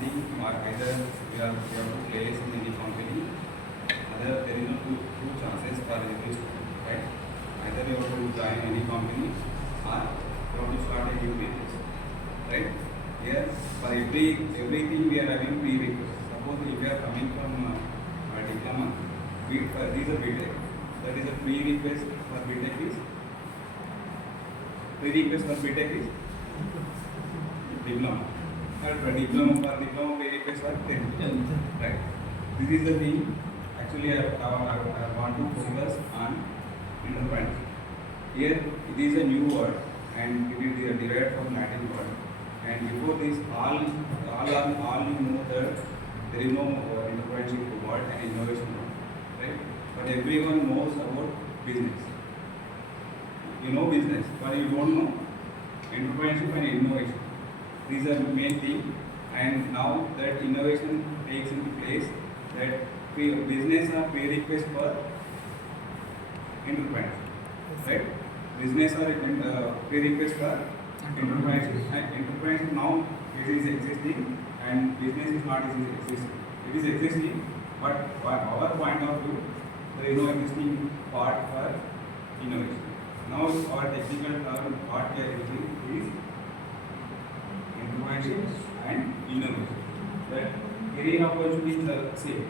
funding or either we have to place in any company, either there is no two chances for every student, right? Either you have to join any company or you have to start a new business, right? Here for everything we are having prerequisites. Suppose if we are coming from a diploma, these are BTech. That is a prerequisite for BTech is diploma. For diploma prerequisites are 10. Right. This is the thing. Actually, I want to focus on entrepreneurship. Here it is a new word and it is derived from Latin word. And before this, all you know that there is no entrepreneurship word and innovation word, right? But everyone knows about business. You know business, but you don't know entrepreneurship and innovation. These are the main thing. And now that innovation takes into place, that business are prerequisite for entrepreneurship, right? Business are prerequisite for entrepreneurship. And entrepreneurship now it is existing, and business is not existing. It is existing, but from our point of view, there is no existing part for innovation. Now our technical term what we are using is entrepreneurship and innovation. That career opportunities are same.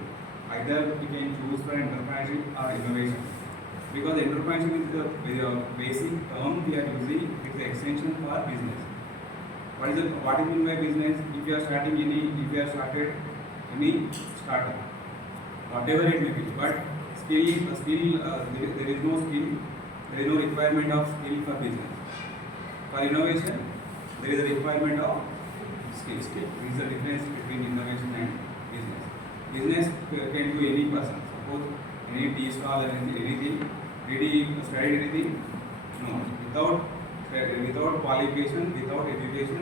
Either we can choose for entrepreneurship or innovation. Because entrepreneurship is the basic term we are using, it's the extension for business. What is mean by business? If you are started any startup, whatever it may be, but there is no skill, there is no requirement of skill for business. For innovation, there is a requirement of skill. This is the difference between innovation and business. Business can do any person. Suppose any tea stall or anything. Did he study anything? No. Without qualification, without education,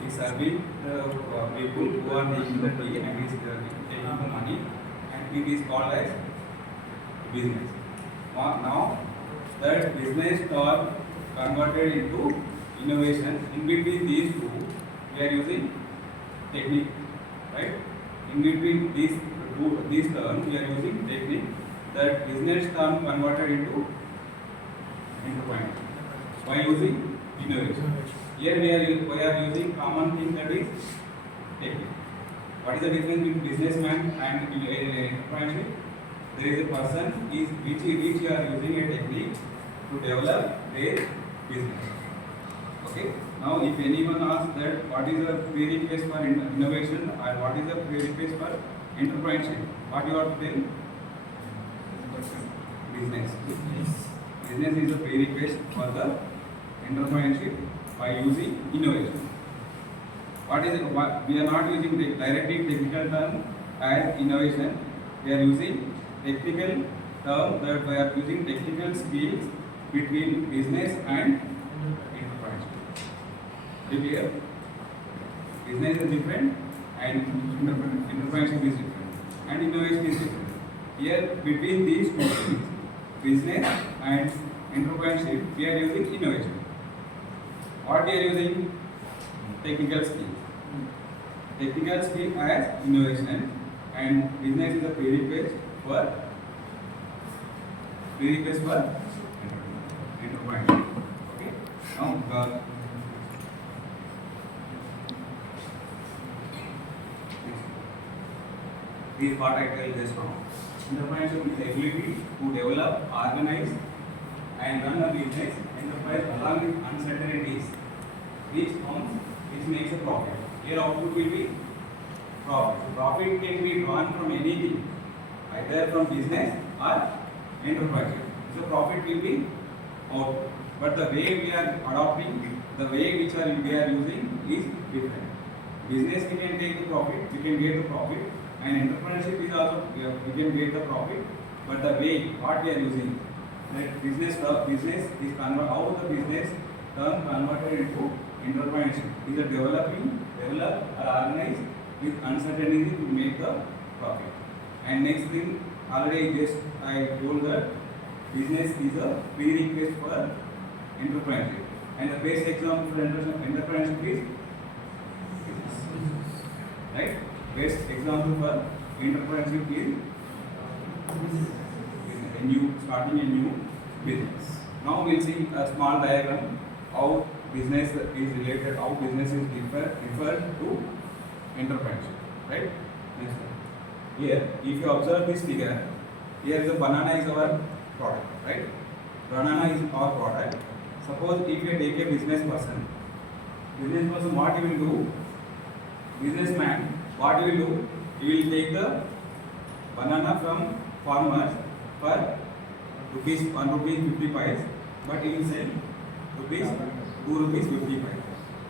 he is serving the people who are taking the tea and he is taking the money, and it is called as business. Now that business term converted into innovation. In between these two, we are using technique, right? In between these terms, we are using technique. That business term converted into entrepreneurship by using innovation. Here we are using common thing, that is technique. What is the difference between businessman and entrepreneurship? There is a person which you are using a technique to develop their business. Okay. Now, if anyone asks that what is the prerequisite for innovation or what is the prerequisite for entrepreneurship, what you are saying? Business. Business is a prerequisite for the entrepreneurship by using innovation. We are not using directly technical term as innovation. We are using technical term, that we are using technical skills between business and entrepreneurship. Clear? Business is different and entrepreneurship is different and innovation is different. Here between these two things, business and entrepreneurship, we are using innovation. What we are using? Technical skills. Technical skill as innovation, and business is a prerequisite for entrepreneurship. Okay. Now this is what I tell just now. Entrepreneurship is the ability to develop, organize, and run a business enterprise along with uncertainties, which makes a profit. Here output will be profit. Profit can be drawn from anything, either from business or entrepreneurship. So profit will be output. But the way we are adopting, the way which we are using is different. Business we can take the profit, we can get the profit, and entrepreneurship is also we can get the profit. But the way what we are using, that business is how the business term converted into entrepreneurship is a develop or organize with uncertainty to make the profit. And next thing, already I told that business is a prerequisite for entrepreneurship. And the best example for entrepreneurship is right? Best example for entrepreneurship is starting a new business. Now we'll see a small diagram how business is related, how business is referred to entrepreneurship, right? Next one. Here, if you observe this figure, here the banana is our product, right? Banana is our product. Suppose if you take a business person what he will do? Businessman, what he will do? He will take the banana from farmers for rupees 1 rupee 50 paise, but he will sell rupees 2 rupees 50 paise.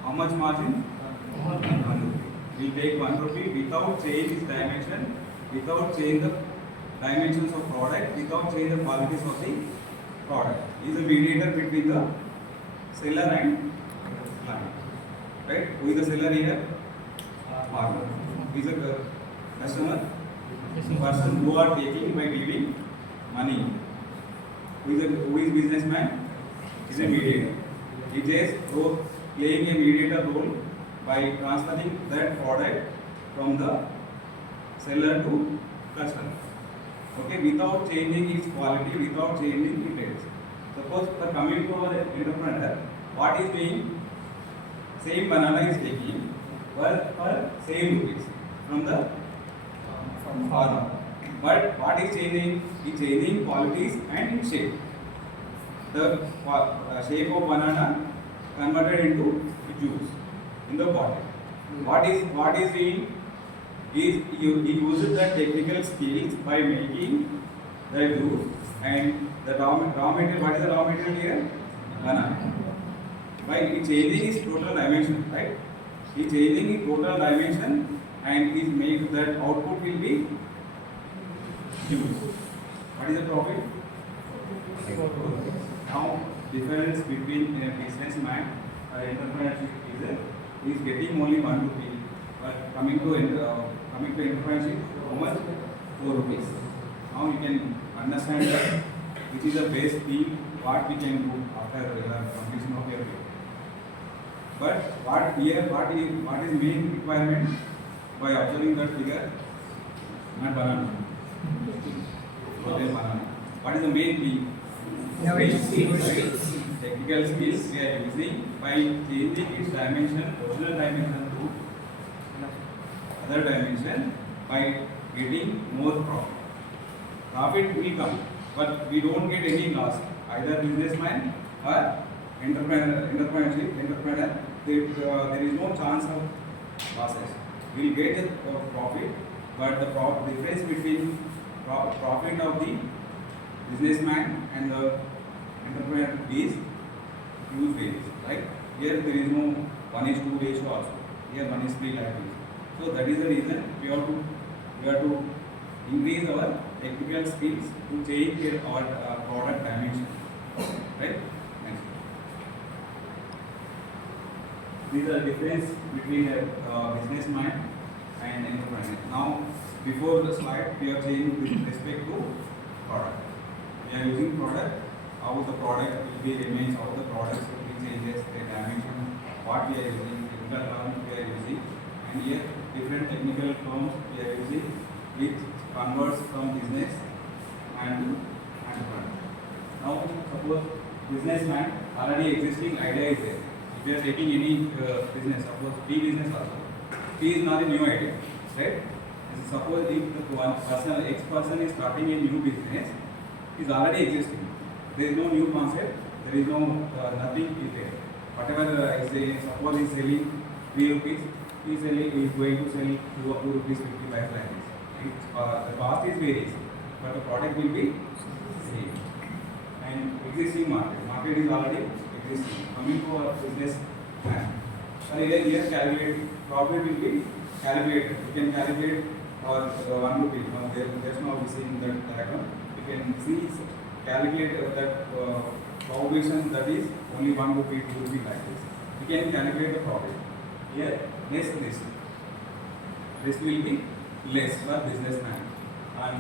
How much margin? 1 rupee. He will take 1 rupee without change his dimension, without change the dimensions of product, without change the qualities of the product. He is a mediator between the seller and client. Right? Who is the seller here? Farmer. Who is the customer? Person who are taking by giving money. Who is businessman? Is a mediator. He is playing a mediator role by transferring that product from the seller to customer. Okay, without changing its quality, without changing the taste. Suppose for coming to our entrepreneur, what is doing? Same banana is taking for same rupees from the farmer. But what is changing? Is changing qualities and shape. The shape of banana converted into juice in the bottle. What is doing? He uses the technical skills by making the juice and the raw material. What is the raw material here? Banana. By changing his total dimension, right? He changing his total dimension and he make that output will be juice. What is the profit? Now, difference between a businessman or entrepreneurship is getting only 1 rupee, but coming to entrepreneurship, how much? 4 rupees. Now you can understand that which is the best thing what we can do after completion of your work. But what is main requirement by observing that figure? Not banana. Banana. What is the main thing? Skills. Technical skills we are using by changing its dimension, original dimension to other dimension by getting more profit. Profit will come, but we don't get any loss. Either businessman or entrepreneur, there is no chance of losses. We will get a profit, but the difference between profit of the businessman and the entrepreneur is huge varies. Right? Here there is no 1:2 ratio also. Here 1:3 like this. So that is the reason we have to increase our technical skills to change our product dimension. Right? Next. These are the difference between a businessman and entrepreneur. Now, before the slide, we are changing with respect to product. We are using product, how the product will be remains, how the products will be changes, their dimension, what we are using, technical terms we are using, and here different technical terms we are using which converts from business and entrepreneur. Now, suppose businessman already existing idea is there. If you are taking any business, suppose tea business also, tea is not a new idea, right? Suppose if the one person, X person is starting a new business, is already existing. There is no new concept. There is no nothing is there. Whatever I say, suppose he is selling 3 rupees, he is going to sell 2 rupees 50 paise like this. The cost is varies, but the product will be same. And existing market is already existing. Coming to a business plan. Here calculate profit will be calculated. You can calculate or 1 rupee. There's no missing that diagram. You can see calculate that probation that is only 1 rupee, 2 rupee like this. You can calculate the profit. Here less risk. Risk will be less for businessman and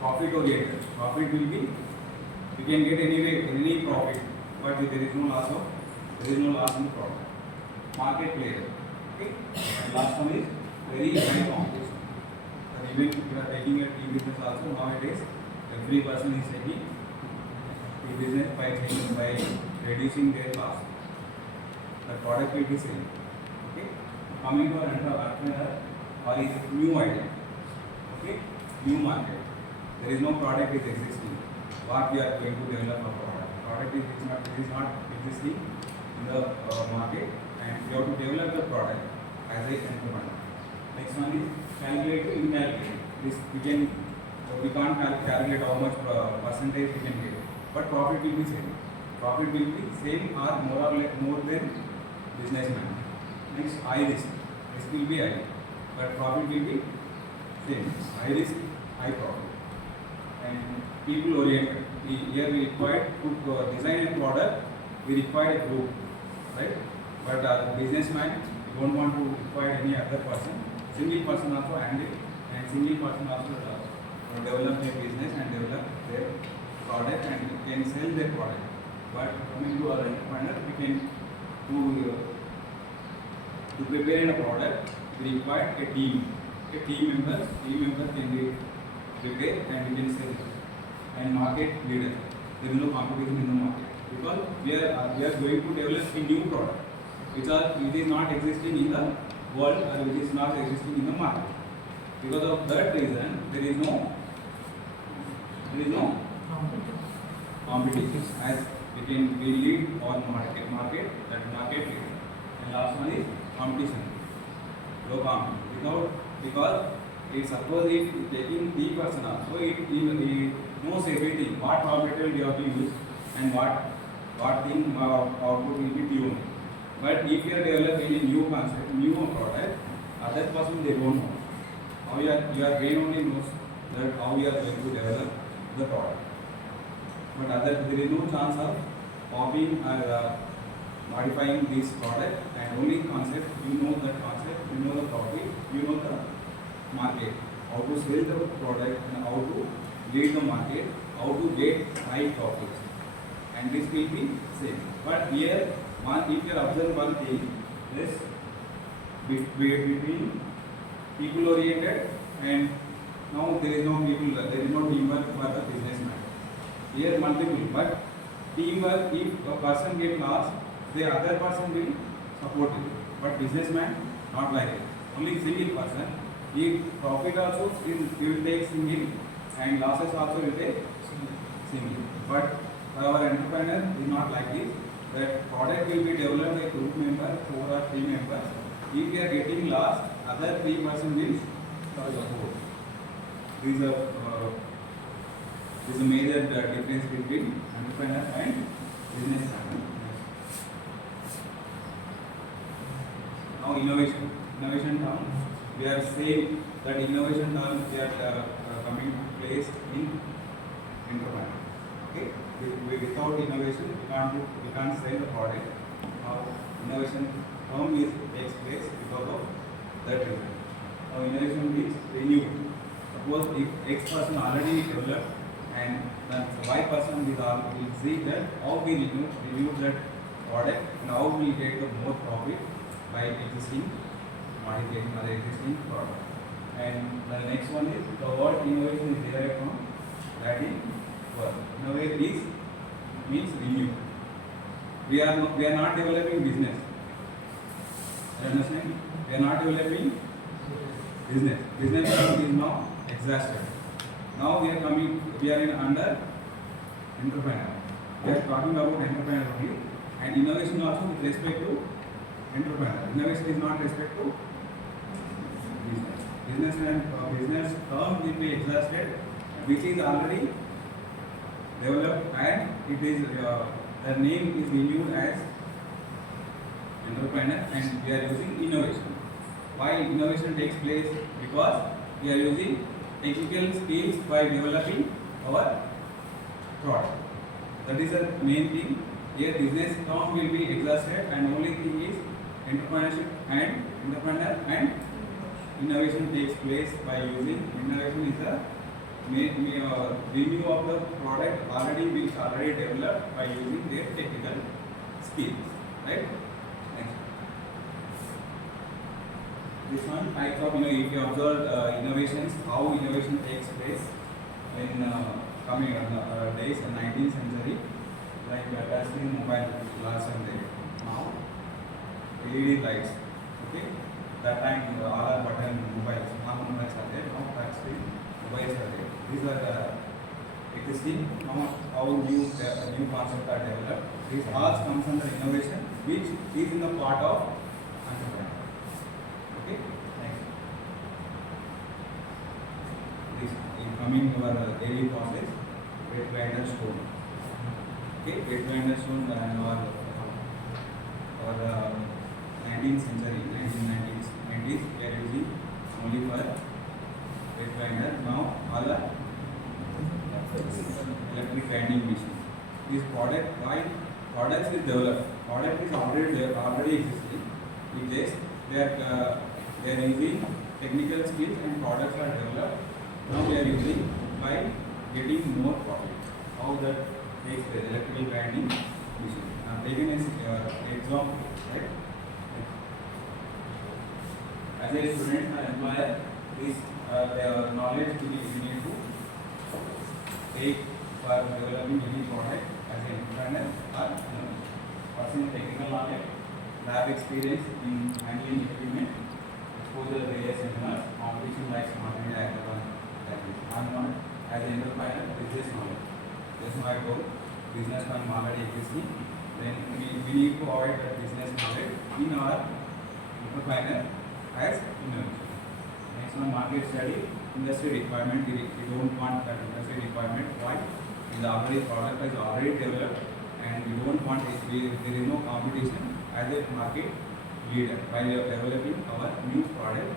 profit oriented. Profit will be you can get any profit, but there is no loss in profit. Market player. Okay. And last one is very high competition. And even if you are taking a tea business also nowadays, every person is taking tea business by reducing their cost. The product will be same. Okay. Coming to our entrepreneur or is new idea. Okay. New market. There is no product is existing. What we are going to develop a product. Product is not existing in the market, and you have to develop the product as a entrepreneur. Next one is calculate to incalculate. This we can't calculate how much percentage we can get, but profit will be same. Profit will be same or more than businessman. Next, high risk. Risk will be high, but profit will be same. High risk, high profit. And people oriented. Here we require to design a product. We require a group, right? But businessman, we don't want to require any other person. Single person also handle, and single person also develop their business and develop their product and can sell their product. But coming to our entrepreneur, we can to prepare a product, we require a team. A team member can be prepared and we can sell it. And market leader, there is no competition in the market because we are going to develop a new product which is not existing in the world or which is not existing in the market. Because of that reason, there is no competition. As we lead on market that market leader. And last one is competition. Low competition. Because if suppose if taking the person also, it knows everything, what raw material you have to use and what thing output will be tuned. But if you are developing a new concept, new product, other person they don't know. How your brain only knows that how you are going to develop the product. But there is no chance of copying or modifying this product, and only concept, you know that concept, you know the profit, you know the market, how to sell the product and how to lead the market, how to get high profits, and this will be same. But here, if you observe one thing, this between people oriented and now there is no teamwork for the businessman. Here multiple, but teamwork, if a person get lost, the other person will support it. But businessman, not like it. Only single person. If profit also he will take single and losses also will take single. But our entrepreneur is not like this. That product will be developed by group member, 4 or 3 members. If we are getting lost, other 3 person will support. This is a major difference between entrepreneur and businessman. Now innovation term, we are saying that innovation term we are coming to place in entrepreneur. Okay, without innovation we can't sell the product. Now innovation term takes place because of that reason. Now innovation means renew. Suppose if X person already developed and the Y person will see that how we renew that product and how we get the more profit by existing modification or existing product. And the next one is the word innovation is derived from Latin word. Innovate means renew. We are not developing business. You understand? We are not developing business. Business is now exhausted. Now we are in under entrepreneur. We are talking about entrepreneur only, and innovation also with respect to entrepreneur. Innovation is not respect to business. Business and business term will be exhausted, which is already developed, and it is the name is renewed as entrepreneur, and we are using innovation. Why innovation takes place? Because we are using technical skills by developing our product. That is the main thing. Here business term will be exhausted, and only thing is entrepreneurship and entrepreneur, and innovation takes place by using innovation is the renew of the product already developed by using their technical skills. Right? Next. This one types of, if you observe innovations, how innovation takes place in coming days in 19th century, like touchscreen mobile glass and there. Now LED lights, okay. That time all are button mobiles, small mobiles are there. Now touchscreen mobiles are there. These are existing. How new concepts are developed. This all comes under innovation, which is in the part of entrepreneur. Okay. Next. This in coming your daily process, wet grinder stone. Okay, wet grinder stone and our 19th century, 1990s, we are using only for wet grinder. Now all are electric grinding machine. This product, why products is developed? Product is already existing. If they are using technical skills and products are developed. Now we are using by getting more profit. How that takes the electrical grinding machine. Taken as example, right? As a student or employer, this their knowledge to be need to take for developing any product as an entrepreneur or person technical knowledge, lab experience in handling equipment, exposure to various seminars, competition like smart media hackathon, like this. I'm not as an entrepreneur, business knowledge. That's my goal. Business plan already existing. Then we need to avoid that business knowledge in our entrepreneur as innovation. Next one, market study, industry requirement. We don't want that industry requirement. Why? The already product is already developed, and we don't want it. There is no competition as a market leader while developing our new product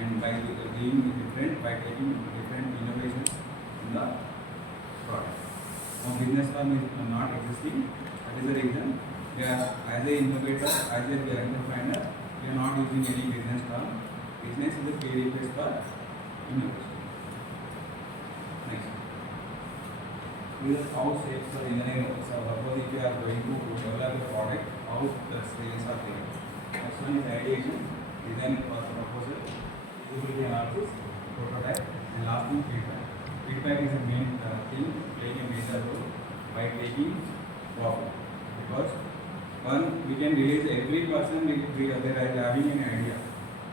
and by being different, by taking different innovations in the product. Now business term is not existing. That is the reason we are as a innovator, as a entrepreneur, we are not using any business term. Business is a prerequisite for innovation. Next. This is how steps for engineering. So suppose if you are going to develop a product, how the stages are taken. First one is ideation, design for proposal, feasibility analysis, prototype, and last one feedback. Feedback is the main thing playing a major role by taking profit. Because one, we can release every person they are having an idea,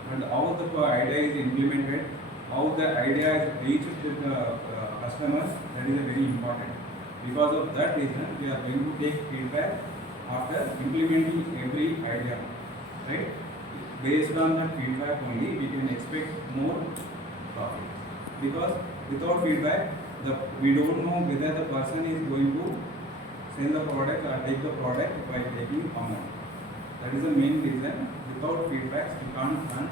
but how the idea is implemented, how the idea is reached to the customers, that is very important. Because of that reason, we are going to take feedback after implementing every idea, right? Based on that feedback only, we can expect more profit. Because without feedback, we don't know whether the person is going to sell the product or take the product by taking amount. That is the main reason. Without feedbacks, we can't run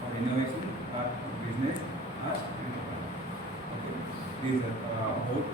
for innovation or business or entrepreneur. Okay, these are about